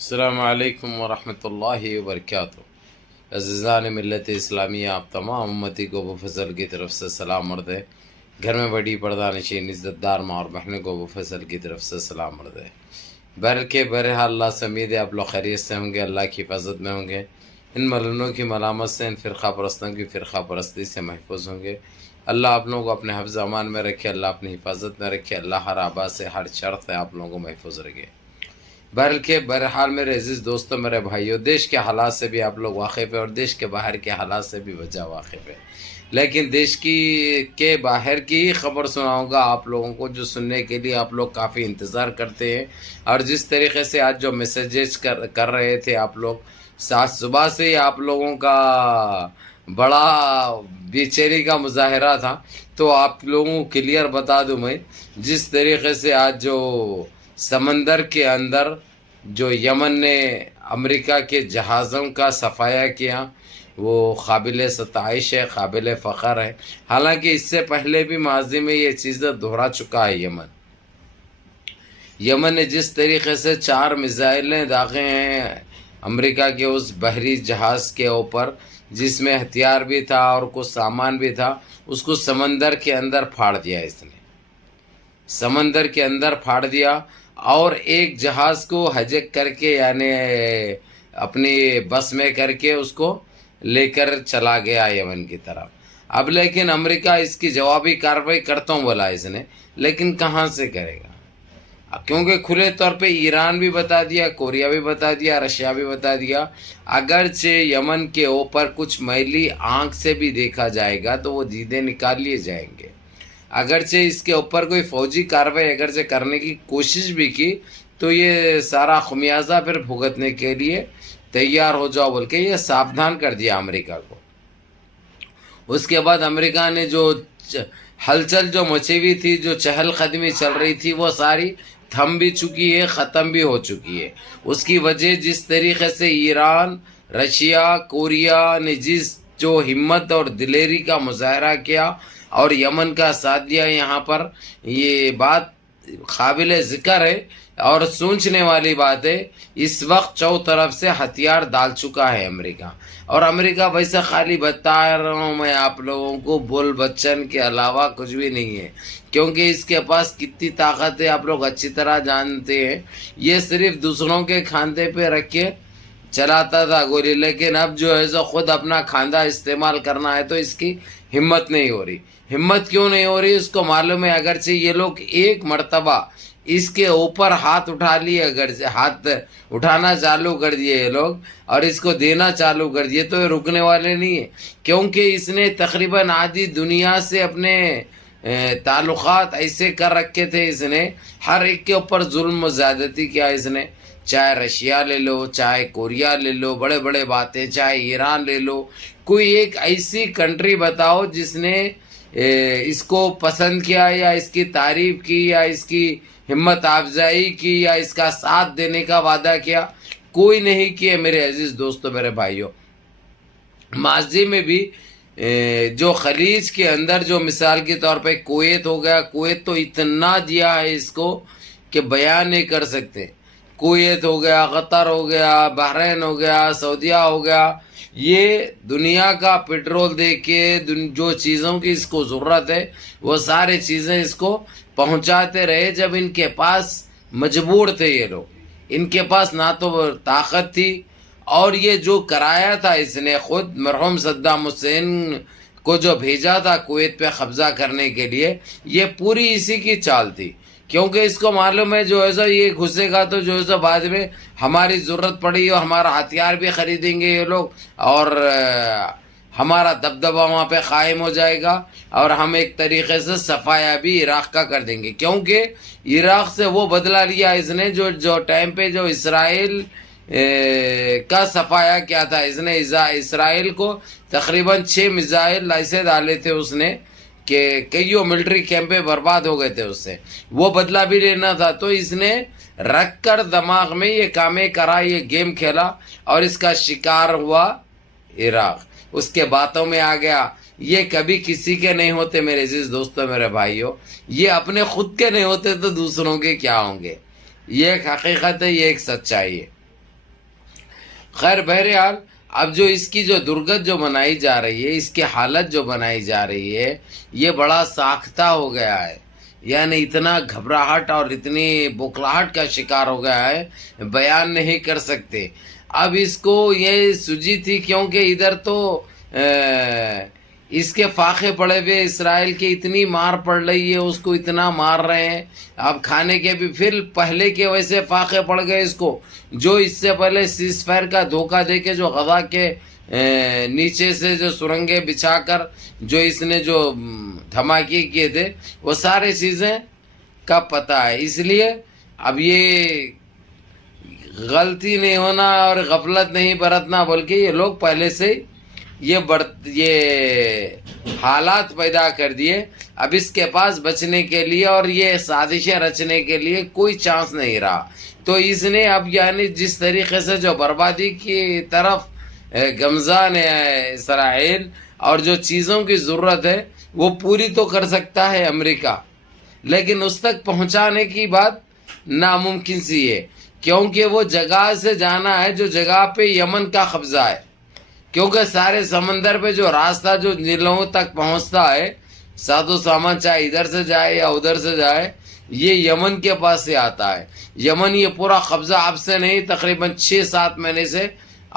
السلام علیکم ورحمۃ اللہ وبرکاتہ۔ عزیزان ملت اسلامیہ، آپ تمام امتی کو ابو فضل کی طرف سے سلام مرد ہے۔ گھر میں بڑی پردہ نشین عزت دار ماں اور بہنوں کو ابو فضل کی طرف سے سلام مرد ہے۔ بہرحال اللہ سے امید ہے آپ لوگ خیریت سے ہوں گے، اللہ کی حفاظت میں ہوں گے، ان ملعونوں کی ملامت سے، ان فرقہ پرستوں کی فرقہ پرستی سے محفوظ ہوں گے۔ اللہ آپ لوگوں کو اپنے حفظ امان میں رکھے، اللہ اپنی حفاظت میں رکھے، اللہ ہر آباد سے ہر شر سے آپ لوگوں کو محفوظ رکھے۔ بہرحال میرے عزیز دوستوں، میرے بھائیوں، دیش کے حالات سے بھی آپ لوگ واقف ہیں اور دیش کے باہر کے حالات سے بھی وجہ واقف ہے، لیکن دیش کے باہر کی ہی خبر سناؤں گا آپ لوگوں کو، جو سننے کے لیے آپ لوگ کافی انتظار کرتے ہیں۔ اور جس طریقے سے آج جو میسیجز کر رہے تھے آپ لوگ، سات صبح سے ہی آپ لوگوں کا بڑا بے چینی کا مظاہرہ تھا، تو آپ لوگوں کو کلیئر بتا دوں میں، جس طریقے سے آج جو سمندر کے اندر جو یمن نے امریکہ کے جہازوں کا صفایا کیا، وہ قابل ستائش ہے، قابل فخر ہے۔ حالانکہ اس سے پہلے بھی ماضی میں یہ چیزیں دہرا چکا ہے۔ یمن نے جس طریقے سے 4 میزائلیں داغے ہیں امریکہ کے اس بحری جہاز کے اوپر، جس میں ہتھیار بھی تھا اور کچھ سامان بھی تھا، اس کو سمندر کے اندر پھاڑ دیا، اس نے سمندر کے اندر پھاڑ دیا، اور ایک جہاز کو ہجک کر کے، یعنی اپنی بس میں کر کے اس کو لے کر چلا گیا یمن کی طرف۔ اب لیکن امریکہ اس کی جوابی کارروائی کرتا ہوں بولا اس نے، لیکن کہاں سے کرے گا؟ کیونکہ کھلے طور پہ ایران بھی بتا دیا، کوریا بھی بتا دیا، رشیا بھی بتا دیا، اگرچہ یمن کے اوپر کچھ میلی آنکھ سے بھی دیکھا جائے گا تو وہ دیدے نکال لیے جائیں گے۔ اگرچہ اس کے اوپر کوئی فوجی کارروائی اگرچہ کرنے کی کوشش بھی کی تو یہ سارا خمیازہ پھر بھگتنے کے لیے تیار ہو جاؤ بول کے یہ ساودھان کر دیا امریکہ کو۔ اس کے بعد امریکہ نے جو ہلچل جو مچی ہوئی تھی، جو چہل قدمی چل رہی تھی، وہ ساری تھم بھی چکی ہے، ختم بھی ہو چکی ہے۔ اس کی وجہ جس طریقے سے ایران، رشیا، کوریا نے جو ہمت اور دلیری کا مظاہرہ کیا اور یمن کا ساتھ دیا، یہاں پر یہ بات قابل ذکر ہے اور سوچنے والی بات ہے۔ اس وقت چو طرف سے ہتھیار ڈال چکا ہے امریکہ، اور امریکہ ویسے خالی بتا رہا ہوں میں آپ لوگوں کو، بول بچن کے علاوہ کچھ بھی نہیں ہے، کیونکہ اس کے پاس کتنی طاقت ہے آپ لوگ اچھی طرح جانتے ہیں۔ یہ صرف دوسروں کے کھاندے پہ رکھ کے چلاتا تھا گولی، لیکن اب جو ہے خود اپنا کھاندہ استعمال کرنا ہے تو اس کی ہمت نہیں ہو رہی۔ ہمت کیوں نہیں ہو رہی؟ اس کو معلوم ہے اگرچہ یہ لوگ ایک مرتبہ اس کے اوپر ہاتھ اٹھا لیے، اگر ہاتھ اٹھانا چالو کر دیے یہ لوگ اور اس کو دینا چالو کر دیے تو یہ رکنے والے نہیں ہیں، کیونکہ اس نے تقریباً آدھی دنیا سے اپنے تعلقات ایسے کر رکھے تھے، اس نے ہر ایک کے اوپر ظلم و زیادتی کیا اس نے، چاہے رشیا لے لو، چاہے کوریا لے لو، بڑے بڑے باتیں، چاہے ایران لے لو، کوئی ایک ایسی کنٹری بتاؤ جس نے اس کو پسند کیا یا اس کی تعریف کی یا اس کی ہمت افزائی کی یا اس کا ساتھ دینے کا وعدہ کیا؟ کوئی نہیں کیے میرے عزیز دوستو، میرے بھائیوں۔ ماضی میں بھی جو خلیج کے اندر جو مثال کے طور پہ کویت ہو گیا، کویت تو اتنا دیا ہے اس کو کہ بیان نہیں کر سکتے۔ کویت ہو گیا، قطر ہو گیا، بحرین ہو گیا، سعودیہ ہو گیا، یہ دنیا کا پیٹرول دے کے جو چیزوں کی اس کو ضرورت ہے وہ سارے چیزیں اس کو پہنچاتے رہے، جب ان کے پاس مجبور تھے یہ لوگ، ان کے پاس نہ تو طاقت تھی، اور یہ جو کرایا تھا اس نے خود مرحوم صدام حسین کو جو بھیجا تھا کویت پہ قبضہ کرنے کے لیے، یہ پوری اسی کی چال تھی، کیونکہ اس کو معلوم ہے جو ایسا یہ گھسے گا تو جو ایسا بعد میں ہماری ضرورت پڑی اور ہمارا ہتھیار بھی خریدیں گے یہ لوگ، اور ہمارا دبدبہ وہاں پہ قائم ہو جائے گا، اور ہم ایک طریقے سے صفایا بھی عراق کا کر دیں گے، کیونکہ عراق سے وہ بدلہ لیا اس نے جو ٹائم پہ جو اسرائیل کا صفایا کیا تھا، اس نے اسرائیل کو تقریباً 6 میزائل ایسے ڈالے تھے اس نے کہ کئیوں ملٹری کیمپیں برباد ہو گئے تھے، اس سے وہ بدلہ بھی لینا تھا، تو اس نے رکھ کر دماغ میں یہ کامیں کرا، یہ گیم کھیلا، اور اس کا شکار ہوا عراق، اس کے باتوں میں آ گیا۔ یہ کبھی کسی کے نہیں ہوتے میرے عزیز دوستو، میرے بھائیوں، یہ اپنے خود کے نہیں ہوتے تو دوسروں کے کیا ہوں گے؟ یہ ایک حقیقت ہے، یہ ایک سچائی ہے۔ خیر بہرحال اب جو اس کی جو درگت جو بنائی جا رہی ہے، اس کی حالت جو بنائی جا رہی ہے، یہ بڑا ساختہ ہو گیا ہے، یعنی اتنا گھبراہٹ اور اتنی بوکھلاہٹ کا شکار ہو گیا ہے، بیان نہیں کر سکتے۔ اب اس کو یہ سوجی تھی کیونکہ ادھر تو اس کے فاقے پڑے ہوئے، اسرائیل کی اتنی مار پڑ رہی ہے، اس کو اتنا مار رہے ہیں، اب کھانے کے بھی پھر پہلے کے ویسے فاقے پڑ گئے اس کو، جو اس سے پہلے سیز فائر کا دھوکہ دے کے جو غزہ کے نیچے سے جو سرنگیں بچھا کر جو اس نے جو دھماکے کیے تھے، وہ سارے چیزیں کا پتہ ہے۔ اس لیے اب یہ غلطی نہیں ہونا اور غفلت نہیں برتنا، بلکہ یہ لوگ پہلے سے یہ حالات پیدا کر دیے، اب اس کے پاس بچنے کے لیے اور یہ سازشیں رچنے کے لیے کوئی چانس نہیں رہا۔ تو اس نے اب یعنی جس طریقے سے جو بربادی کی طرف گمزان ہے اسرائیل، اور جو چیزوں کی ضرورت ہے وہ پوری تو کر سکتا ہے امریکہ، لیکن اس تک پہنچانے کی بات ناممکن سی ہے، کیونکہ وہ جگہ سے جانا ہے جو جگہ پہ یمن کا قبضہ ہے، کیونکہ سارے سمندر پہ جو راستہ جو نیلوں تک پہنچتا ہے، ساز و سامان چاہے ادھر سے جائے یا ادھر سے جائے، یہ یمن کے پاس سے آتا ہے۔ یمن یہ پورا قبضہ اب سے نہیں، تقریباً 6-7 مہینے سے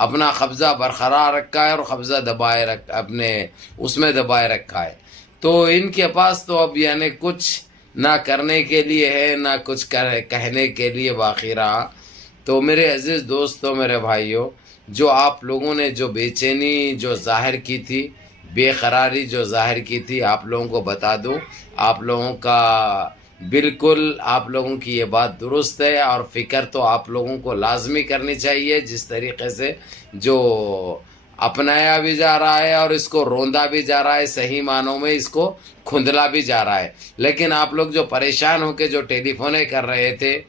اپنا قبضہ برقرار رکھا ہے اور قبضہ دبائے اپنے اس میں دبائے رکھا ہے۔ تو ان کے پاس تو اب یعنی کچھ نہ کرنے کے لیے ہے، نہ کچھ کہنے کے لیے باقی رہا۔ تو میرے عزیز دوستوں، میرے بھائیوں، جو آپ لوگوں نے جو بے چینی جو ظاہر کی تھی، بے قراری جو ظاہر کی تھی، آپ لوگوں کو بتا دوں، آپ لوگوں کا بالکل آپ لوگوں کی یہ بات درست ہے، اور فکر تو آپ لوگوں کو لازمی کرنی چاہیے، جس طریقے سے جو اپنایا بھی جا رہا ہے اور اس کو روندا بھی جا رہا ہے، صحیح معنوں میں اس کو کھندلا بھی جا رہا ہے۔ لیکن آپ لوگ جو پریشان ہو کے جو ٹیلی فونیں کر رہے تھے،